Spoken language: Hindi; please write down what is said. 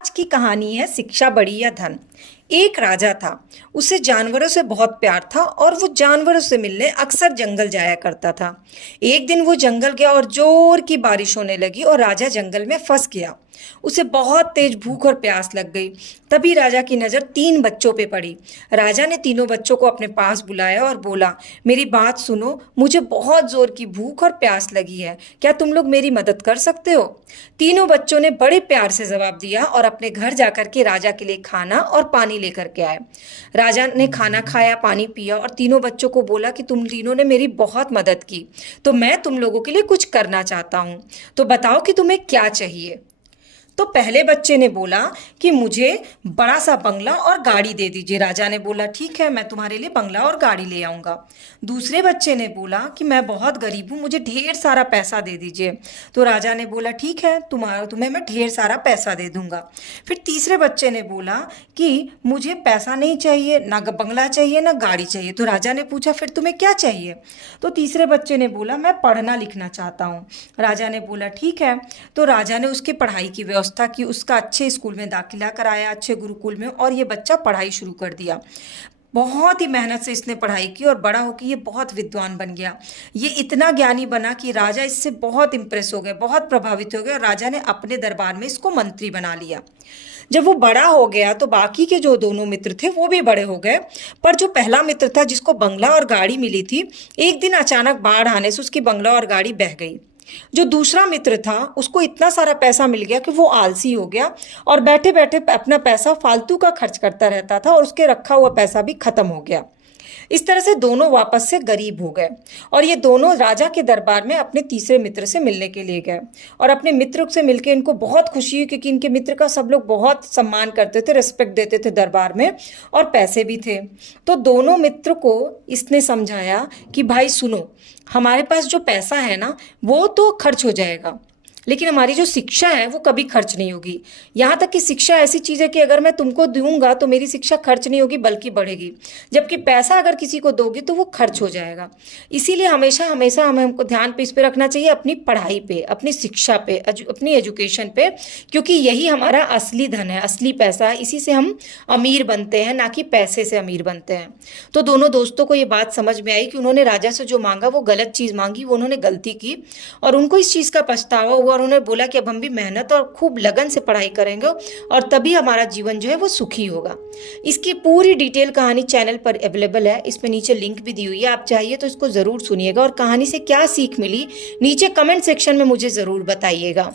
आज की कहानी है शिक्षा बड़ी या धन। एक राजा था। उसे जानवरों से बहुत प्यार था और वो जानवरों से मिलने अक्सर जंगल जाया करता था। एक दिन वो जंगल गया और जोर की बारिश होने लगी और राजा जंगल में फंस गया। उसे बहुत तेज भूख और प्यास लग गई। तभी राजा की नज़र तीन बच्चों पे पड़ी। राजा ने तीनों बच्चों को अपने पास बुलाया और बोला, मेरी बात सुनो, मुझे बहुत जोर की भूख और प्यास लगी है, क्या तुम लोग मेरी मदद कर सकते हो? तीनों बच्चों ने बड़े प्यार से जवाब दिया और अपने घर जाकर के राजा के लिए खाना और पानी लेकर के आए। राजा ने खाना खाया, पानी पिया और तीनों बच्चों को बोला कि तुम तीनों ने मेरी बहुत मदद की, तो मैं तुम लोगों के लिए कुछ करना चाहता हूँ। तो बताओ कि तुम्हें क्या चाहिए। तो पहले बच्चे ने बोला कि मुझे बड़ा सा बंगला और गाड़ी दे दीजिए। राजा ने बोला, ठीक है, मैं तुम्हारे लिए बंगला और गाड़ी ले आऊँगा। दूसरे बच्चे ने बोला कि मैं बहुत गरीब हूँ, मुझे ढेर सारा पैसा दे दीजिए। तो राजा ने बोला, ठीक है, तुम्हें मैं ढेर सारा पैसा दे दूँगा। फिर तीसरे बच्चे ने बोला कि मुझे पैसा नहीं चाहिए, ना बंगला चाहिए, ना गाड़ी चाहिए। तो राजा ने पूछा, फिर तुम्हें क्या चाहिए? तो तीसरे बच्चे ने बोला, मैं पढ़ना लिखना चाहता हूँ। राजा ने बोला, ठीक है। तो राजा ने उसके पढ़ाई की व्यवस्था की, उसका अच्छे स्कूल में दाखिला कराया, अच्छे गुरुकुल में, और ये बच्चा पढ़ाई शुरू कर दिया। बहुत ही मेहनत से इसने पढ़ाई की और बड़ा होकर ये बहुत विद्वान बन गया। ये इतना ज्ञानी बना कि राजा इससे बहुत इम्प्रेस हो गए, बहुत प्रभावित हो गए और राजा ने अपने दरबार में इसको मंत्री बना लिया। जब वो बड़ा हो गया तो बाकी के जो दोनों मित्र थे वो भी बड़े हो गए, पर जो पहला मित्र था जिसको बंगला और गाड़ी मिली थी, एक दिन अचानक बाढ़ आने से उसकी बंगला और गाड़ी बह गई। जो दूसरा मित्र था उसको इतना सारा पैसा मिल गया कि वो आलसी हो गया और बैठे बैठे अपना पैसा फालतू का खर्च करता रहता था और उसके रखा हुआ पैसा भी खत्म हो गया। इस तरह से दोनों वापस से गरीब हो गए और ये दोनों राजा के दरबार में अपने तीसरे मित्र से मिलने के लिए गए और अपने मित्र से मिलकर इनको बहुत खुशी हुई, क्योंकि इनके मित्र का सब लोग बहुत सम्मान करते थे, रिस्पेक्ट देते थे दरबार में, और पैसे भी थे। तो दोनों मित्र को इसने समझाया कि भाई सुनो, हमारे पास जो पैसा है ना वो तो खर्च हो जाएगा, लेकिन हमारी जो शिक्षा है वो कभी खर्च नहीं होगी। यहाँ तक कि शिक्षा ऐसी चीज़ है कि अगर मैं तुमको दूंगा तो मेरी शिक्षा खर्च नहीं होगी बल्कि बढ़ेगी, जबकि पैसा अगर किसी को दोगे तो वो खर्च हो जाएगा। इसीलिए हमेशा हमेशा हमें हमको ध्यान पे इस पे रखना चाहिए, अपनी पढ़ाई पे, अपनी शिक्षा पे, अपनी एजुकेशन पे, क्योंकि यही हमारा असली धन है, असली पैसा है। इसी से हम अमीर बनते हैं, ना कि पैसे से अमीर बनते हैं। तो दोनों दोस्तों को ये बात समझ में आई कि उन्होंने राजा से जो मांगा वो गलत चीज़ मांगी, वो उन्होंने गलती की और उनको इस चीज़ का पछतावा हुआ। और उन्होंने बोला कि अब हम भी मेहनत और खूब लगन से पढ़ाई करेंगे और तभी हमारा जीवन जो है वो सुखी होगा। इसकी पूरी डिटेल कहानी चैनल पर अवेलेबल है, इसमें नीचे लिंक भी दी हुई है, आप चाहिए तो इसको ज़रूर सुनिएगा और कहानी से क्या सीख मिली नीचे कमेंट सेक्शन में मुझे ज़रूर बताइएगा।